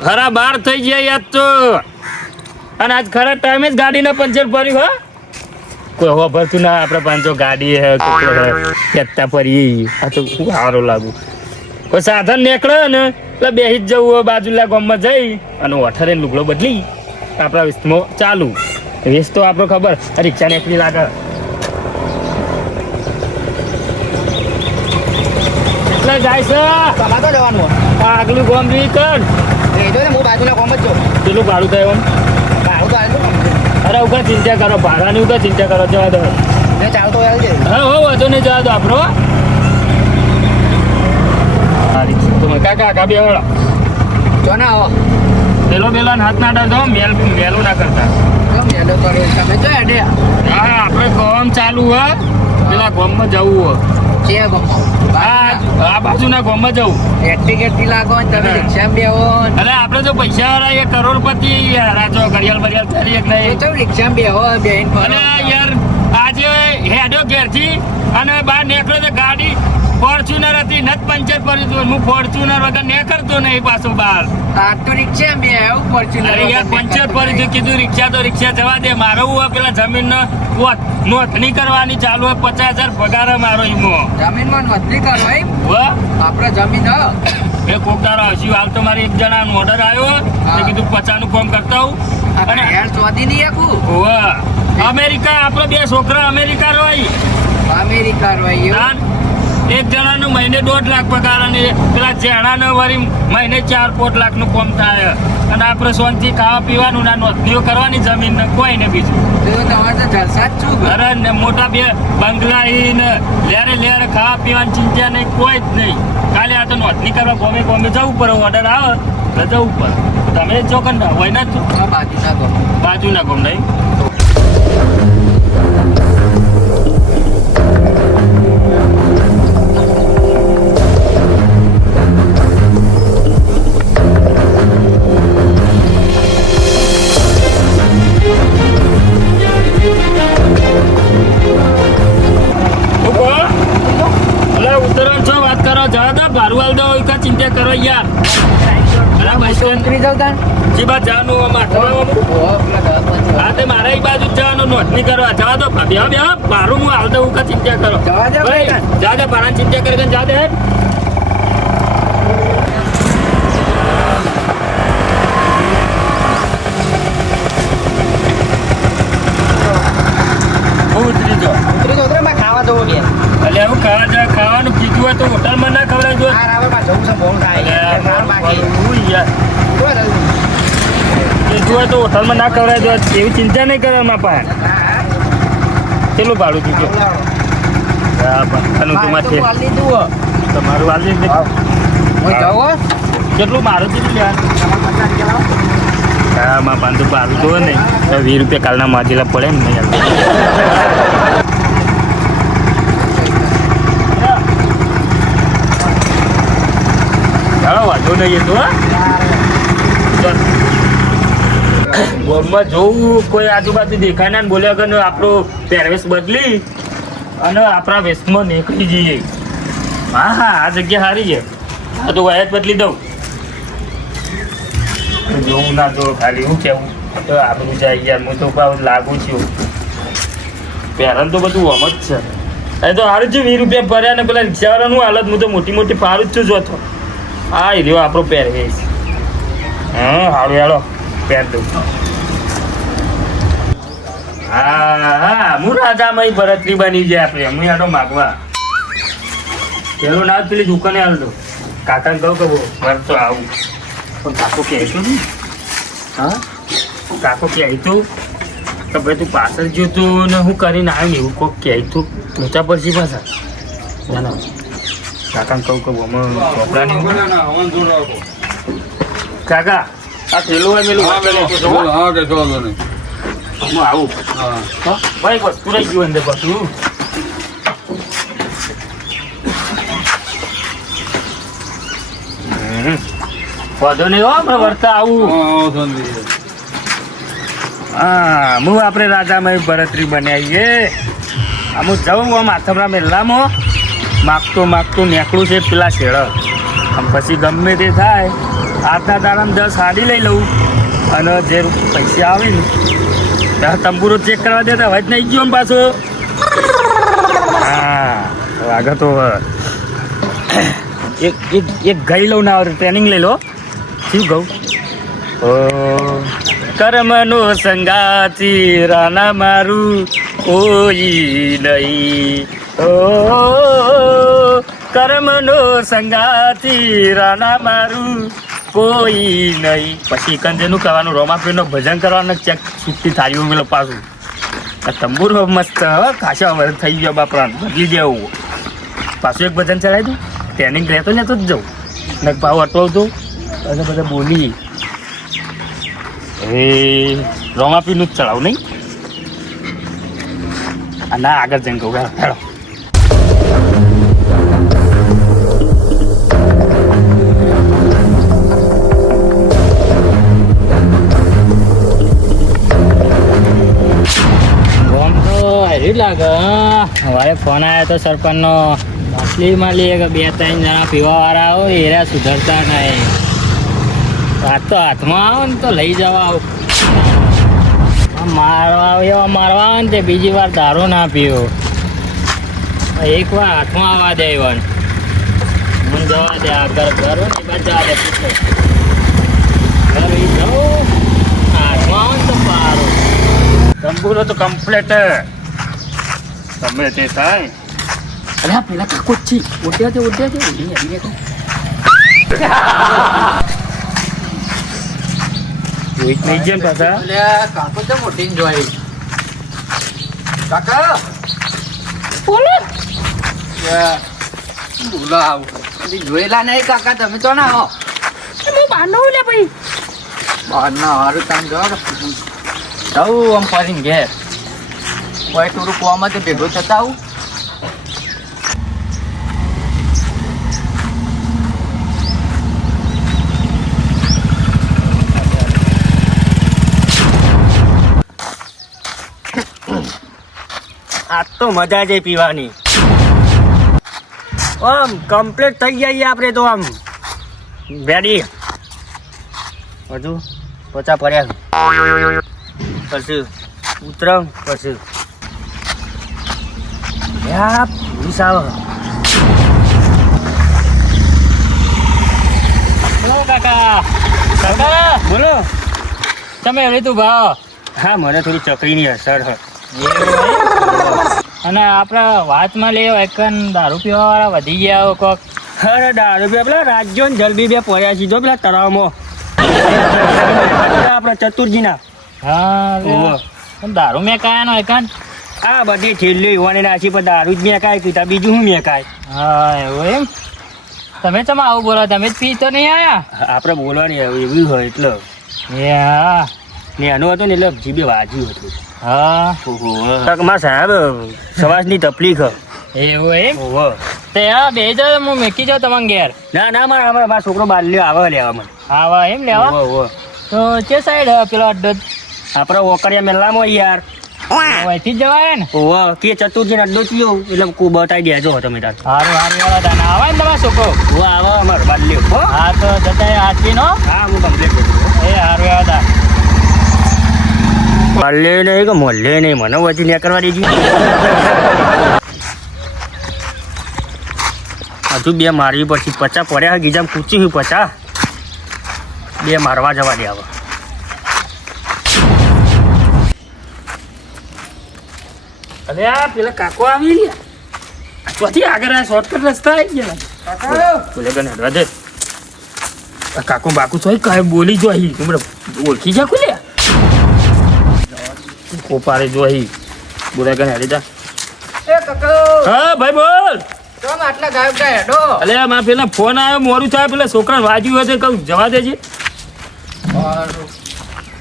ખરા બાર થઈ ગયા યાદ તો અને આજ ખરા ટાઈમે જ ગાડીને પંચર પડ્યું હો કોઈ હવા ભરતું ના આપણે પાંચો ગાડી હે ખેતતા પડી આ તો ખૂબ સારો લાગુ કોઈ સાધન નીકળે ને એટલે બેસી જ જવું હોય બાજુલા ગામમાં જઈ અને ઓઠરે લુગડો બદલી આપણા વિસ્તમાં ચાલુ વેસ તો આપણો ખબર રિક્ષા નીકળી લાગે એટલે જાય છે કમાતો જવાનું આગલું ગામ જોઈ કર એ જો ને હું બાજુના ગામ જ છું કેટલું ભાડું થાય એમ ભાડું તો આવ્યું અરે ઉગા ચિંતા કરો ભાડાની ઉગા ચિંતા કરો જવા દો મેં ચાલતો આવ્યું છે હા હો વાંધો નહીં જવા દો આપણો તમે કાકા કાકા બે વાળા જો ને આવો પેલો પેલા હાથ ના ડાળો મેલું ના કરતા કેમ યાદો કર્યો તમે જો એડે હા આપણે ગામ ચાલુ હોય પેલા ગામમાં જવું હોય છે ગામમાં આ બાજુના ગામમાં જવું એટી લાગો ને તમે રિક્ષા બેહો અરે આપણે તો પૈસા વાળા એ કરોડપતિ રાજો ઘડિયાળ બરિયાળ ચાલી એક એ નહીં તો રિક્ષા બેહો બેન અને યાર આજે હેડ્યો ઘેરથી અને બહાર નીકળ્યો તો ગાડી ફોર્ચ્યુનર હતી નત પંચર પડી હતું હું ફોર્ચ્યુનર વગર નીકળતો નહીં પાછો બહાર આ તો રિક્ષા બે આવું ફોર્ચ્યુનર અરે યાર પંચર પડી હતું કીધું રિક્ષા તો રિક્ષા જવા દે મારો હું પેલા જમીન નોંધણી કરવાની ચાલુ હોય 50,000 પગાર મારો ઈમો જમીનમાં નોંધણી કરો એમ વાહ આપણે જમીન હ એ કોક દાડો હસ્યું હાલ તો મારે એક જણાનો ઓર્ડર આવ્યો તે કીધું 50 નું ફોર્મ કરતા હું અને હેર ચોધી નહીં આખું વાહ અમેરિકા આપણે બે છોકરા અમેરિકા રહી અમેરિકા રહ્યો એક જણાનું મહિને 1.5 લાખ પગાર અને પેલા જણાનો વળી મહિને 4-5 લાખનું કોમ થાય અને આપણે શાંતિ ખાવા પીવાનું ના નોંધણીઓ કરવાની જમીન કોઈ ને બીજું તો તમારે તો જલસા જ છું અરે ને મોટા બે બંગલા ને લેરે ખાવા પીવાની ચિંતા નહીં કોઈ જ નહીં કાલે આ તો નોંધણી કરવા ગમે જવું પડે ઓર્ડર આવે તો જવું પડે તમે જો કર હોય ને બાજુના ગમ નહીં ચિંતા કરો યાર ઉતરી જાવ તાર જી બાદ જવાનું હા તે મારા એ બાજુ જવાનું નોટની કરવા જવા દો બે મારું હું હાલ દઉં કા ચિંતા કરો જા પાણા ચિંતા કરી જા દે ઉતરી જાઓ મેં ખાવા દઉં કે એટલે હું ખાવાનું કીધું હોય તો હોટલમાં ના ખવડાવી દો કીધું હોય તો હોટલમાં ના ખવડાવી દો એવી ચિંતા નહીં કરે એમાં પાસે કેટલું ભાડું દીધું તમારું વાલી કેટલું મારું દીધું હા માં પાંચું ભાડું તો નહીં 20 રૂપિયા કાલના માજેલા પડે ને નહીં ચાલો વાંધો નહીં તો ગામમાં જોવું કોઈ આજુબાજુ દેખાય ના બોલ્યા વગર આપણો પહેરવેશ બદલી અને આપણા વેશમાં નીકળી જઈએ હા આ જગ્યા સારી છે આ તો વાયર બદલી દઉં જોવું ના જો ખાલી હું કેવું તો આપણું જાય યાર હું તો લાગુ છું પહેરણ તો બધું આમ જ છે એ તો સારું છે 20 રૂપિયા ભર્યા ને પેલા રિક્ષાવાળાનું હાલત હું તો મોટી ફારું જ છું જોતો હા એ રહ્યો આપણો પહેરવેશ હા સારું હેડો પહેર દઉં હા હું રાજામાં ભરતરી બની જાય આપણે હું હેડો માગવા પેલો ના પેલી દુકાને હાલ દઉં કાકાને કહું કે ભર તો આવું પણ કાકો કહેતું ને હા કાકો કહેતું કે ભાઈ તું પાછળ જોતું ને હું કરીને આવ્યું ને એવું કોક કહેતું ઊંચા પડશે પાછા જાનો કાકાને કહું કે ચોપડાની કાકા આ થેલું હોય મેલું હું આવું ભાઈ વસ્તુ રહી ગયું અંદર પાછું વાંધો નહીં હો આપણે વર્તા આવું હા હું આપણે રાજામાં ભરતરી બનાવીએ આમ જવું આમ આથમરા મેલામાં માગતો નીકળું છે પેલા શેડ આમ પછી ગમે તે થાય આજના દાડામાં 10 સાડી લઈ લઉં અને જે પૈસા આવે ને ત્યાં તંબુરો ચેક કરવા દેતા હવે જ નહીં ગયો ને પાછો. હા આગળ તો એક ગઈ લઉં ના ટ્રેનિંગ લઈ લો. શું કહું? ઓ કર્મનો સંગાતી રાના મારું કોઈ નહીં. ઓ કર્મનો સંગાતી રાના મારું કોઈ નહીં. પછી કંજેનું કરવાનું રોમાપીરનો ભજન કરવાનું ચેક છૂટતી થાળી પેલો પાછું તંબુરો મસ્ત ખાસા વર્ષ થઈ ગયો બાપરા બદલી દેવું. પાછું એક ભજન ચલાવી દઉં ટ્રેનિંગ લેતો જ જાઉં ને ભાવ અટવાવતો અને બધા બોલી એ રોમાપીરનું જ ચડાવું નહીં. ના આગળ જઈને કહું હેડો. હેરી લાગે. હવે ફોન આવ્યો તો સરપંચનો માછલીમાં લઈએ કે 2-3 જણા પીવાવાળા આવો એરા સુધરતા નહીં. વાત તો હાથમાં આવો ને તો લઈ જવા આવો. મારવા એવા મારવા આવે ને તે બીજી વાર દારૂ ના પીવો. એક વાર હાથમાં આવવા દે એવન મને જવા દે. આગળ ઘર હોય ને બાદ જવા દે. પૂછો ઘર એ જાઉં હાથમાં આવે ને તો પારો. તંબુરો તો કમ્પ્લેટ તમે તે થાય. અરે આ પેલા કાકો જ છે. ઉડ્યા છે એક નહીં ગયા ને પાછા. અલ્યા કાકો તો મોટી જોઈ. કાકા બોલો બોલાવ જોયેલા નહીં કાકા તમે તો ના હો. હું બાંધો લે ભાઈ. બહારના હારું કામ જો જવું આમ ફરીને ઘેર કોઈ થોડું કુવામાં તો ભેગું થતા આવું. આજ તો મજા છે પીવાની. આમ કમ્પ્લીટ થઈ જઈએ આપણે તો આમ રેડી. હજુ પચા પડ્યા પછી ઉતરમ પછી પોલીસ આવે. બોલો કાકા. કાકા બોલો. તમે એવી તું ભાવ. હા મને થોડી ચકરીની અસર હ. અને આપણા વાતમાં લેવો એકન દારૂ પીવા વાળા વધી ગયા કોક. અરે દારૂ પીવા પેલા રાજ્યો ને જલબી બે પડ્યા સીધો પેલા તળાવમાં આપણા ચતુરજીના. હા પણ દારૂ મેં કાયા નો એકન. આ બધી છેલ્લી યુવાની નાસી પણ દારૂ જ મેકાય કીધા બીજું શું મેકાય. હા એવું એમ. તમે તમે આવું બોલો. તમે જ પી તો નહીં આયા. આપણે બોલવાની એવું હોય એટલે એ હા ને એનું હતું ને એટલે જીબે વાજ્યું હતું. હા મારા સાહેબ સવાસની તકલીફ એવું એમ. ઓહો તે હા બે જાવ હું મેકી જાઉં તમારા ઘેર. ના ના મારા છોકરો બાલ્યો આવે લેવા મને. આવા એમ લેવા. ઓહો તો જે સાઈડ પેલો અડ્ડો આપણે ઓકરિયા મેલામાં યાર અહીંથી જ જવાય ને. ઓહો કે ચતુરજી અડ્ડો થયો એટલે કુ બતાવી દેજો તમે તાર. સારું સારું વાળા તને આવે ને તમારો છોકરો. ઓ આવો અમાર બાલ્યો હો. હા તો જતા હાથવી નો. હા હું કમ્પ્લીટ કરું. એ સારું વાળા. બાલ્યો નહીં કે મોલ્લે નહીં મને વચ્ચે ને કરવા દેજી. હજુ બે મારવી પછી 50 પડ્યા ગીજામ કૂચી 50 બે મારવા જવા દે હવે. અરે આ પેલા કાકો આવી ગયા. ચોથી આગળ આ શોર્ટકટ રસ્તા આવી ગયા. બોલે ગને હડવા દે. આ કાકો બાકુ છો કહે બોલી જો અહીં તું ઓળખી જા કોલે. કોપારે જો અહીં બોલે ગને હડી જા. એ કાકો હા ભાઈ બોલ. તમે આટલા ગાયબ ગયા હેડો. અલે મારા પેલા ફોન આવ્યો મોડું થાય પેલા છોકરા વાજ્યું હશે કહું જવા દેજે.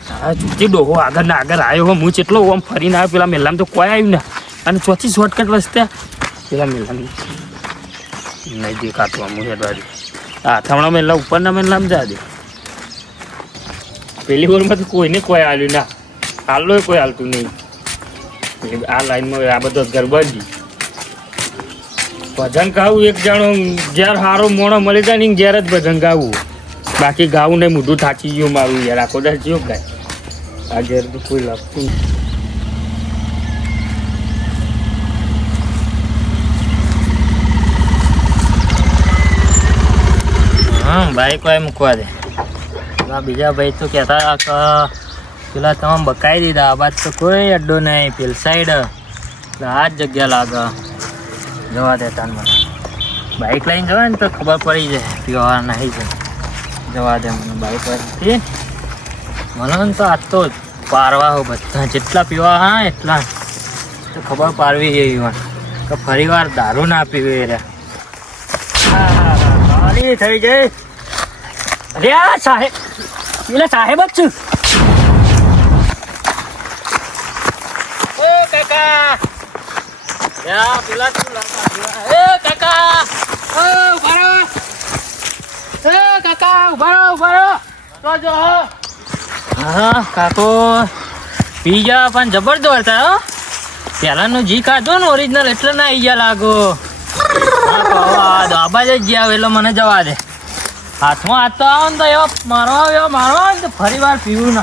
હા ચૂંટી ડોહો આગળ ને આગળ આવ્યો હું જેટલો આમ ફરીને આવ્યો પેલા મેલામ તો કોઈ આવ્યું ના અને ચોથી શોર્ટકટ રસ્તા પેલા મેલામ નહીં દેખાતું આમ હેડવાડી. હા થમણા મેલા ઉપરના મેલામ જા દે. પેલી ઓરમાં કોઈને કોઈ આવ્યું ના હાલો કોઈ હાલતું નહીં. આ લાઈનમાં આ બધો ગરબાજી ભજન ગાવું એક જણો જ્યારે સારો મોણો મળી જાય ને ઘેર જ ભજન ગાવું. બાકી ગાવું ને મોઢું થાચી ગયું મારું યાર આખો દસ જીવ ગાય આ ઘેર તો કોઈ લાગતું બાઈક વાય મૂકવા દે બીજા ભાઈ તો કહેતા હતા કે પેલા તમામ બકાઈ દીધા આ બાદ તો કોઈ અડ્ડો નહીં પેલ સાઈડ એટલે આ જ જગ્યા લાગે જવા દે તાન મને બાઈક લઈને જવાય ને તો ખબર પડી જાય પીવા નહીં છે જવા દે મને બાઈક વાળી મને તો આજ તો પારવા હો બધા જેટલા પીવા હા એટલા તો ખબર પાડવી એવી મને કે ફરી વાર દારૂ ના પીવે રે ખાલી થઈ જાય અરે આ સાહેબ પેલા સાહેબ જ છું ઓ કાકા યા પેલા શું લાગા એ કાકા ઓ ઉભા રહો એ કાકા ઉભા રહો તો જો હા કાકો પી ગયા પણ જબરદસ્ત હો પહેલાનું જી ખાધું ને ઓરિજિનલ એટલે ના આવી ગયા લાગો આબાજ જ જ્યાં એટલે મને જવા દે હાથમાં હાથ તો આવો ને તો એવો મારવા ને તો ફરી વાર પીવું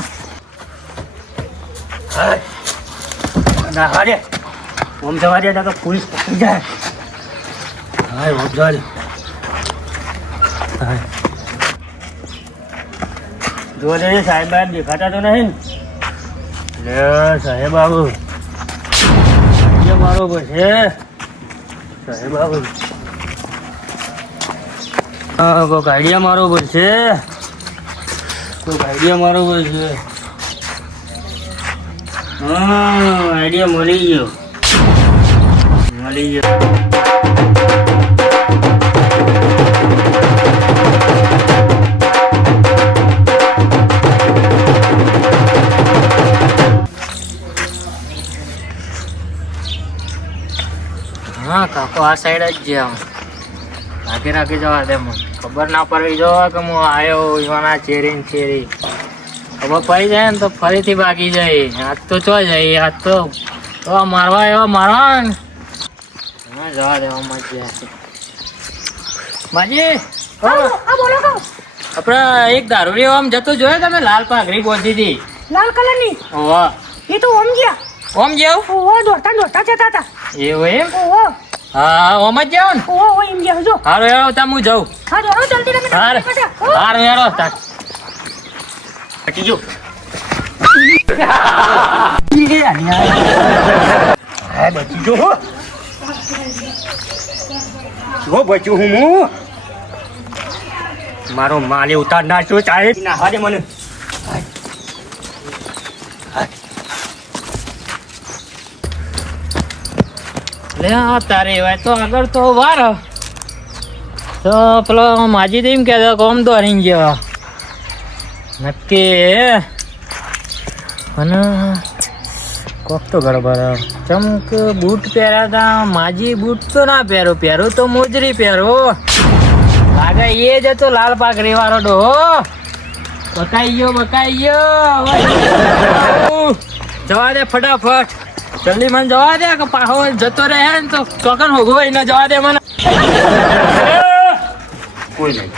ના હારે ઓમ જવા દે તો પોલીસ પકડી જાય હા ઓમ જવા દે જો દે સાહેબ બહાર દેખાતા તો નહીં ને સાહેબ બાબુ મારો છે સાહેબ બાબુ કોઈ આઈડિયા મારો પડશે હા આઈડિયા મળી ગયો હા કાકો આ સાઈડ જ જ્યાં રાગે જવા દે મને ખબર ના પડવી જો કે હું આવ્યો ઈવાના ચેરી ખબર પડી જાય ને તો ફરીથી ભાગી જાય હાથ તો ચો જાય હાથ તો મારવા એવા મારવા ને જવા દે માજી આપડે એક દારૂડી આમ જતો જોયો તમે લાલ પાઘડી બોલતી હતી લાલ કલરની ઓવા એ તો ઓમ ગયા ઓહો દોડતા જતા હતા એવું એમ ઓહો હા ઓમ જ જાવ ને ઓહો એમ ગયા જો હારું હેરો તા હું જાઉં હા જોડો જલ્દી તમે હારું હેરો તા જો બચ્યું હું મારો માલે ઉતાર નાખ્યો ચાહે ના હાજે મને લે તારે એવાય તો આગળ તો વાર તો પેલો માજી તો એમ કહેતો કોમ તો હરી ગયો નક્કી અને કોક તો ગડબડ ચમક બૂટ પહેર્યા હતા માજી બૂટ તો ના પહેરું તો મોજરી પહેરો લાગે એ જ હતો લાલ પાઘડી વાળો ડોહો બકાઈ ગયો જવા દે ફટાફટ જલ્દી મને જવા દે કે પાહો જતો રહે ને તો ચોકન હોગવાઈ ન જવા દે મને કોઈ નહીં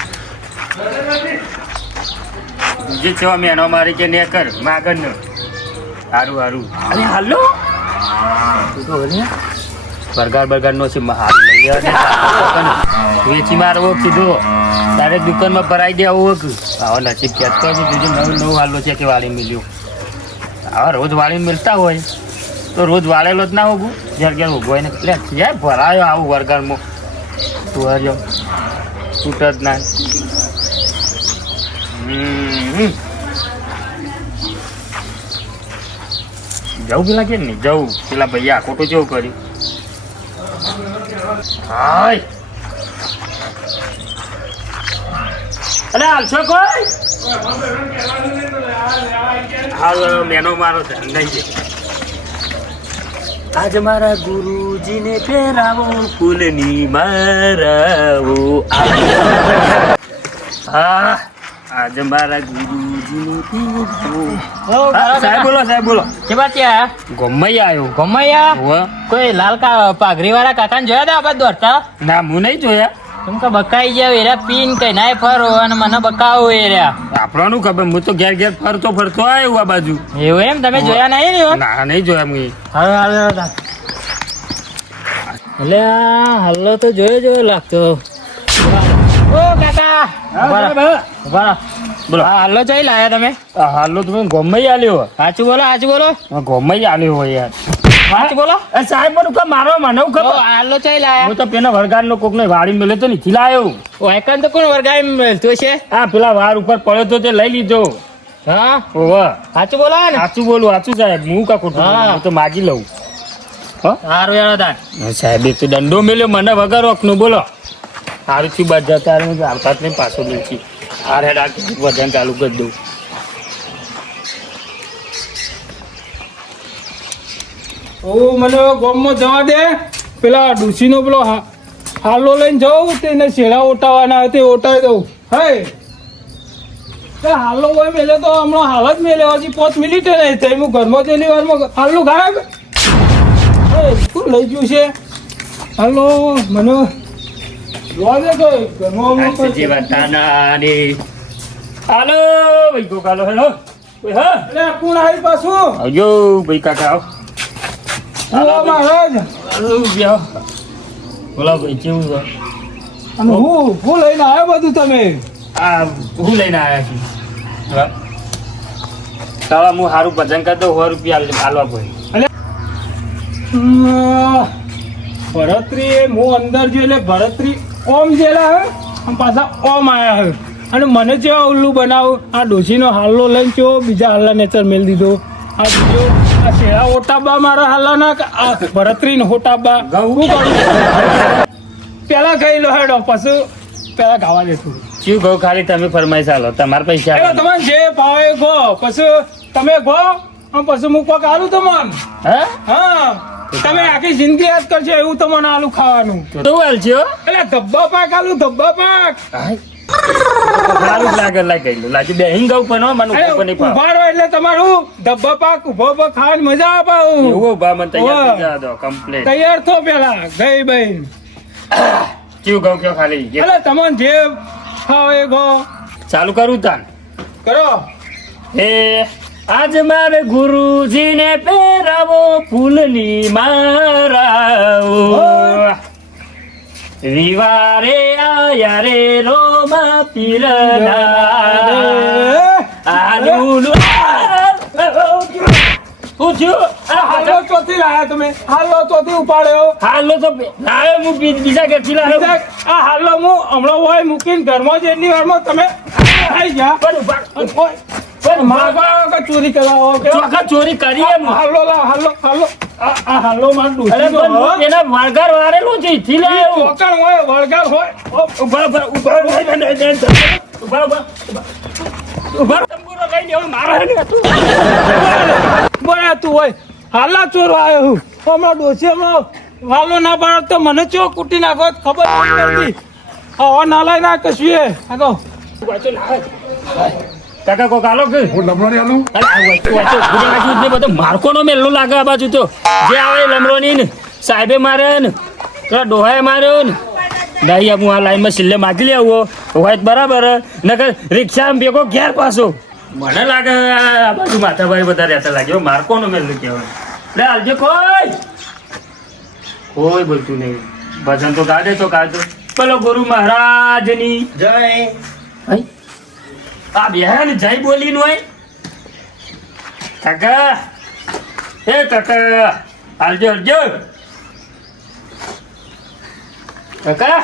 બીજે છો મેનો મારી કે ને કર માગન હારું અરે હાલો બર્ગર નો છે હારું લઈ ગયા વેચી મારવો કીધો તારે દુકાનમાં ભરાઈ દે આવો નસીબ કહેતો બીજું નવું હાલો છે કે વાળી મિલ્યું આવા રોજ વાળી મિલતા હોય તો રોજ વાળેલો જ ના હોગું ઘેર ઉભો ને એટલે જાય ભરાયો આવું બર્ગરમાં તું હર્યો છૂટ જ ના જવું પેલા કે નહીં જવું પેલા ભૈયા ખોટું જેવું કર્યું હાય અરે હાલશો કોઈ હાલ મેનો મારો ધ્યાન નહીં છે આજ મારા ગુરુજીને પહેરાવો ફૂલની મારાવો હા આજ મારા ગુરુજીને પહેરાવો સાહેબ બોલો કે બાત્યા ગમૈયા કોઈ લાલ પાઘડી વાળા કાકાને જોયા હતા આપણે દોડતા ના હું નહીં જોયા तुम का बकाई जाओ एरा पीन कઈ નાય ફરો અને મને બકાવો એરા આપણનું ખબર હું તો ઘેર ઘેર ફરતો આવ્યો આ બાજુ એવું એમ તમે જોયા નહીં ને ના નહીં જોયા મેં હાલો એટલે હલ્લો તો જોયો લાગતો ઓ કાકા ઉભા બોલો હા હલ્લો જોઈ લાયા તમે હાલો તમે ગોમમાં આલ્યો સાચું બોલો ગોમમાં આલ્યો હોય યાર સાચું બોલો સાહેબ મને ખબર મારો મને ઓ ખબર હલ્લો જોઈ લાયા હું તો પેલા વરગાડનો કોકને વાડી મેલે તો નથી લાયો ઓ એકન તો કોણ વર્ગાઈ મળતો છે આ પેલા વાર ઉપર પડ્યો તો તે લઈ લીધો હા ઓવા સાચું બોલો ને સાચું બોલું સાચું સાહેબ હું કા ખોટું હા. બોલું? હું તો માગી લઉં સારું યાર દાન સાહેબ એક તો દંડો મેલ્યો મને વગર રોકનું બોલો સારું થયું બાદ જતા રહે આવતા જ નહીં પાછો દઉં આ રેડ આ વજન ચાલુ કરી દઉં મને ગામમાં જવા દે પેલા ડુસીનો પેલો હાલો લઈને જાઉં તેને શેડા ઓટાવાના તે ઓટાવી દઉં હે હાલો હોય મેલે તો હમણાં હાલ જ મેલે હજી 5 મિનિટ નહીં થઈ હું ઘરમાં તેલી વારમાં હાલો ગાયબ શું લઈ ગયું છે હાલો મને જોવા દે તો ઘરમાં હાલો ભાઈ કોક હાલો હેલો હા એટલે કોણ આવી પાછું આવજો ભાઈ કાકા આવ મહારાજ હાલો બ્યો બોલો ભાઈ કેવું છે અને હું લઈને આવ્યો બધું તમે આ હું લઈને આવ્યા છું તાવા હું સારું ભજન કરતો 100 રૂપિયા હાલવા પડે ભરતરી હું અંદર જો એટલે ભરતરી ઓમ જેલા હે અને પાછા ઓમ આયા હે અને મને જેવા ઉલ્લુ બનાવું આ ડોશીનો હાલ્લો લઈને ચો બીજા હાલ્લા નેચર મેલ દીધો આ બીજો આ શેળા ઓટાબા મારા હાલ્લાના આ ભરતરી ને હોટાબા ઘઉં શું કરું પેલા ખાઈ લો હેડો પછી પેલા ગાવા દેતું શું કહું ખાલી તમે ફરમાઈશ હાલો તમારા પૈસા એટલે તમને જે ભાવે ગો પછી તમે ગો અને પછી હું કોક આલું તમને હે હા તમે આખી જિંદગી યાદ કરજો એવું તમને આલુ ખાવાનું તો હાલ છો એટલે ધબ્બા પાક આલુ ધબ્બા પાક સારું લાગે લાગે બે હિંગ ગઉં પણ મને ઉપર નહીં પાવ ઉભા રહો એટલે તમારું ધબ્બા પાક ઉભો ઉભો ખાવાની મજા આવે એવું બા મને તૈયાર થઈ જવા દો કમ્પ્લીટ તૈયાર થો પેલા ગઈ બહેન કેવું કહું કયો ખાલી એટલે તમને જે ખાવ એ ગો ચાલુ કરું તાન કરો હે આજ મારે ગુરુજીને પહેરાવો ફૂલની મારાઓ વિવારે આયા રે રોમા પીરના આલુલુ પૂછ્યું હાલો ચોથી લાયા તમે હાલો ચોથી ઉપાડ્યો હાલો તો લાયો હું બીજા ઘેરથી લાયો આ હાલો હું હમણાં હોય મૂકીને ઘરમાં જ એટલી વારમાં તમે આવી ગયા પણ માગવા કે ચોરી કરવા કે ચોખા ચોરી કરી એમ હાલો લા હાલો હાલો આ હાલો માં અરે પણ હું એના વળગાર વારેલો છે થી લાયો ચોકણ હોય વળગાર હોય ઉભા તંબુરો કઈ દેવા મારા ને બોલા તું હોય હાલા ચોર આવ્યો હું હમણાં ડોસી હમણાં વાલો ના પાડો તો મને ચો કુટી નાખો ખબર નહીં પડતી હવા ના લાય ના કશું એ આગો કાકા કોક આલો કે હું લમરોની આલું અરે બધો મારકોનો મેલ્લો લાગે આ બાજુ તો જે આવે લમરોની ને સાહેબે મારે ને પેલા ડોહાએ માર્યો ને નહીં હું આ લાઈનમાં છેલ્લે માગી લેવો હોય બરાબર નકર રિક્ષામાં ભેગો ઘેર પાછો મને લાગે આ બાજુ માથાભાઈ બધા રહેતા લાગ્યો મારકોનો મેલ્લો કહેવાય લે હાલજો કોઈ બોલતું નહીં ભજન તો ગાડે તો ગાડો બોલો ગુરુ મહારાજની જય આ બેન જય બોલીનું હોય કાકા એ કાકા હાલજો હાલજો કાકા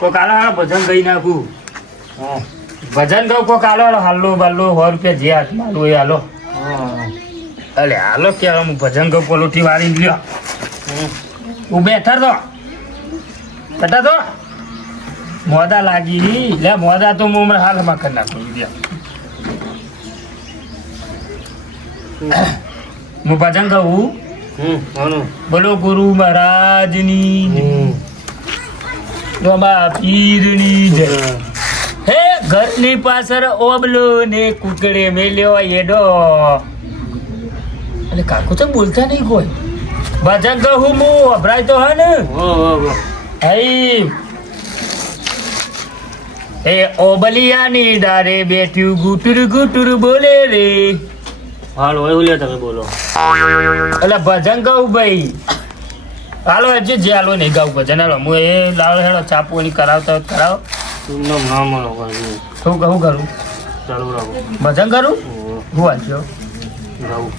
કોક આલો ભજન ગઈ નાખું ભજન ગઉં કોક આલો હાલો બાલો 100 રૂપિયા જે હાથમાં આલો એ હાલો અલે હાલો કે હું ભજન ગઉં પોલોઠી વાળી લ્યો હું બેઠા તો બેઠા તો મોદા લાગી લે મોદા તો હું હાલમાં કરી નાખું હું ભજન કહું બોલો ગુરુ મહારાજની રમા પીરની જય હે ઘરની પાછળ ઓબલો ને કુકડે મેલ્યો એડો એટલે કાકુ તો બોલતા નહીં કોઈ ભજન કહું હું અભરાય તો હે ને હઈ એ ઓબલિયાની ડારે બેઠ્યું ગુટુર ગુટુર બોલે રે. હાલો એવું લે તમે બોલો. એટલે ભજન ગાવું ભાઈ. હાલો હજી જે હાલો નહીં ગાવું ભજન. હાલો હું એ લાવ હેડો ચાપોની કરાવતા હોય તો કરાવો. તમને ના મળો ભાઈ. શું કહું કરું ચાલુ રાખો. ભજન કરું હું વાંચ્યો ગાઉં.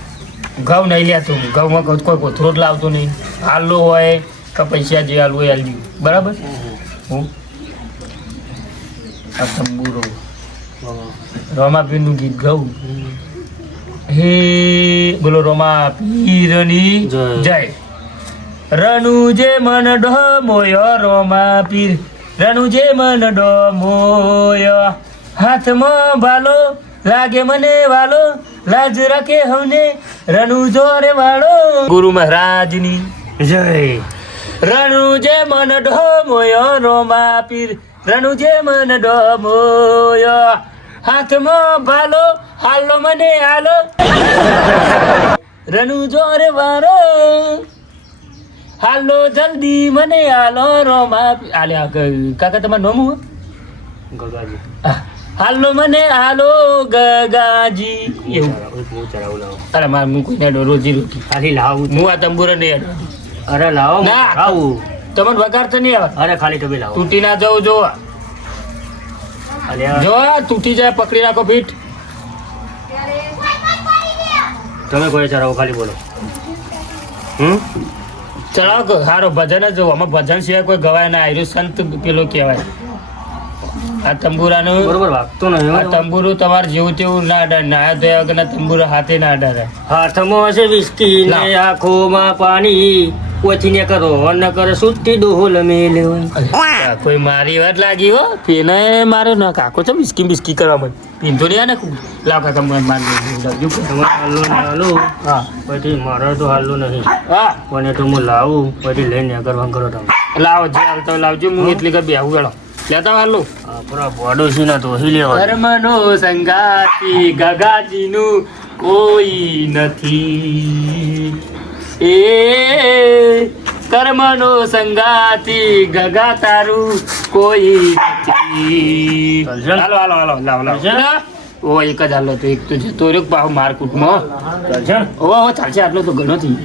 ઘઉં નહીં લેતું ઘઉંમાં કોઈ કોથરો જ લાવતો નહીં. હાલો હોય કે પૈસા જે હાલવું એ હાલવું બરાબર. હું આ તંબુરો રોમાપીરનું ગીત ગાઉં. હે બોલો રોમા પીરની જય. જય. રણુજે મન ડોમોયો રોમા પીર રણુજે મન ડોમોયો. હાથમાં ભાલો લાગે મને વાલો લાજ રાખે હમને રણુજો રે વાળો. ગુરુ મહારાજની જય. રણુજે મન ડોમોયો રોમા પીર રણુજે મન ડોમોયો. હાથમાં ભાલો હાલો મને હાલો રણુજો રે વાળો. હાલો જલ્દી મને હાલો રોમા આલે કાકા તમારું નામ હું ગગાજી. હાલો મને હાલો ગગાજી એવું. હું ચડાવું લાવો. અરે મારે હું કોઈ નેડો રોજી રોટી ખાલી લાવું. હું આ તંબુરો નહીં હેડો. અરે લાવો ના. લાવું. તમને વગાડ તો નહીં આવે. અરે ખાલી તમે લાવો. તૂટી ના જવું જો અલ્યા જો તૂટી જાય પકડી રાખો ફીટ. તમે કોઈ ચડાવો ખાલી બોલો. ચડાવો સારો ભજન જ જોવો. આમાં ભજન સિવાય કોઈ ગવાય ના. આયરું સંત પેલો કહેવાય. આ તંબુરાનું બરોબર વાગતો નહીં આ તંબુરું તમારે જેવું તેવું ના અડાડે. નાયા ધોયા વગરના તંબુરા હાથે ના અડાડે. હાથમાં છે વિસ્કી ને લાવ. આંખોમાં પાણી ઓછી ને કરો ન કરે સુટ્ટી ડોહોલ મેલે. કોઈ મારી વાત લાગી હો. પેને મારે ના કાકો છે બિસ્કી બિસ્કી કરવા મને પીંધો નહીં ને લાવ કાકા મને મારી તમારે હાલો ને હાલો. હા પછી મારે તો હાલો નહીં. હા મને તો હું લાવું પછી લઈને કરવા કરો તમે. લાવો જે હાલતો લાવજો. હું એટલી કઈ બેહું ગયો લેતા હાલું. આપણા પડોશી ના તો હી લેવા. ધર્મનો સંગાતી ગગાજીનું કોઈ નથી. એ કર્મનો સંગાતી ગગા તારું કોઈ નથી. હાલો હાલો હાલો લાવો લાવો. ઓ એક જ હાલો તો એક તો જતો રહ્યો પાછો મારકુટમાં. ઓ ચાલશે આટલો તો ઘણો થઈ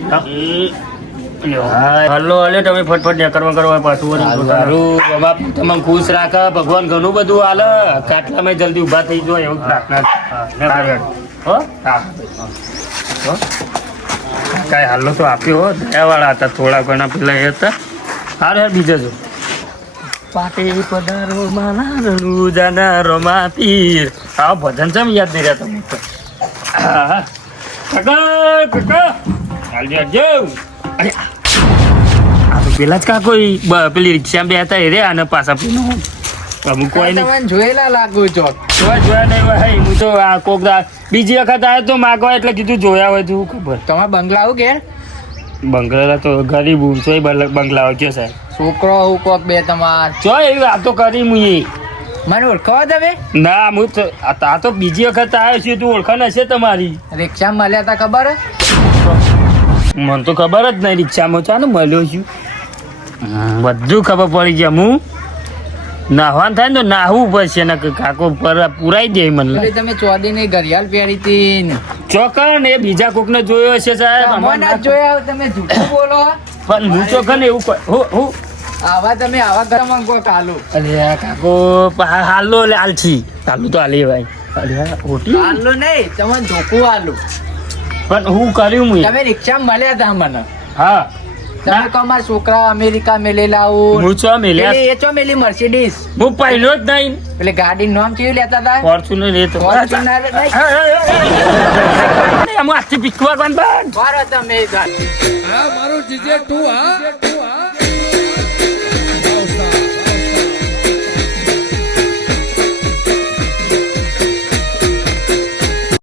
ગયો. હાલો હાલે તમે ફટફટ ને કરવા પાછું વળી સારું બાબા તમને ખુશ રાખે ભગવાન ઘણું બધું હાલે. કાટલામાં જલ્દી ઊભા થઈ જાય એવું પ્રાર્થના. હો હા હો. કાંઈ હાલો તો આપ્યો હો. દયાવાળા હતા થોડા ઘણા પેલા એ હતા. હારે બીજા જો પાટે પધારો માલા રણુ જાના રોમા પીર. આ ભજન છે યાદ નહીં રહેતા મને તો. હા કાકા કાકા હાલજો હાલજો. અરે આ તો પેલા જ કાકો પેલી રિક્ષામાં બે હતા એ રે અને પાછા પેલો અમુક કોઈ નહીં તમને જોયેલા લાગુ છો. જોયા નહીં હોય. હે, હું તો આ કોક બીજી વખત આવ્યો તો માગવા એટલે કીધું જોયા હોય તો ખબર. તમારે બંગલા આવું ઘેર બંગલા તો ગરીબ છો બંગલા કે સાહેબ છોકરો હું કોક બે તમાર જો એવી વાતો કરી હું મને ઓળખાવા તમે ના હું તો આ તો બીજી વખત આવ્યો છું. તું ઓળખાણ હશે તમારી. રિક્ષા મળ્યા તા ખબર હે? મને તો ખબર જ નહીં. રિક્ષામાં ચાલો મળ્યો છું. બધું ખબર પડી ગયા. હું નાહવાનું થાય ને તો નાહવું પડશે ને કાકો પુરાઈ જાય મને પેલી તમે ચોદી ની ઘડિયાળ પહેરી હતી ને. ચોકન એ બીજા કોક ને જોયો હશે સાહેબ. તમને જ જોયા તમે જૂઠું બોલો. પણ હું ચોકન એવું હું આવા તમે આવા ઘરમાં કોઈ કાલું અરે કાકો હાલો લે હાલછી હાલું તો હાલી ભાઈ. અરે ઓટી આલું નહીં તમે ધોકું આલું. પણ હું કર્યું હું તમે રિક્ષા મળ્યા હતા મને. હા તમે કહો મારા છોકરા અમેરિકા મેલેલા આવું હું ચો મેલ્યા એ ચો મેલી મર્સિડીઝ હું પહેલો જ નહીં. એટલે ગાડી નામ કેવી લેતા હતા ફોર્ચ્યુનર લેતો ફોર્ચ્યુનર નહીં. આમ આજથી પીકવા બંધ મારો તમે મારું જીજે તું હા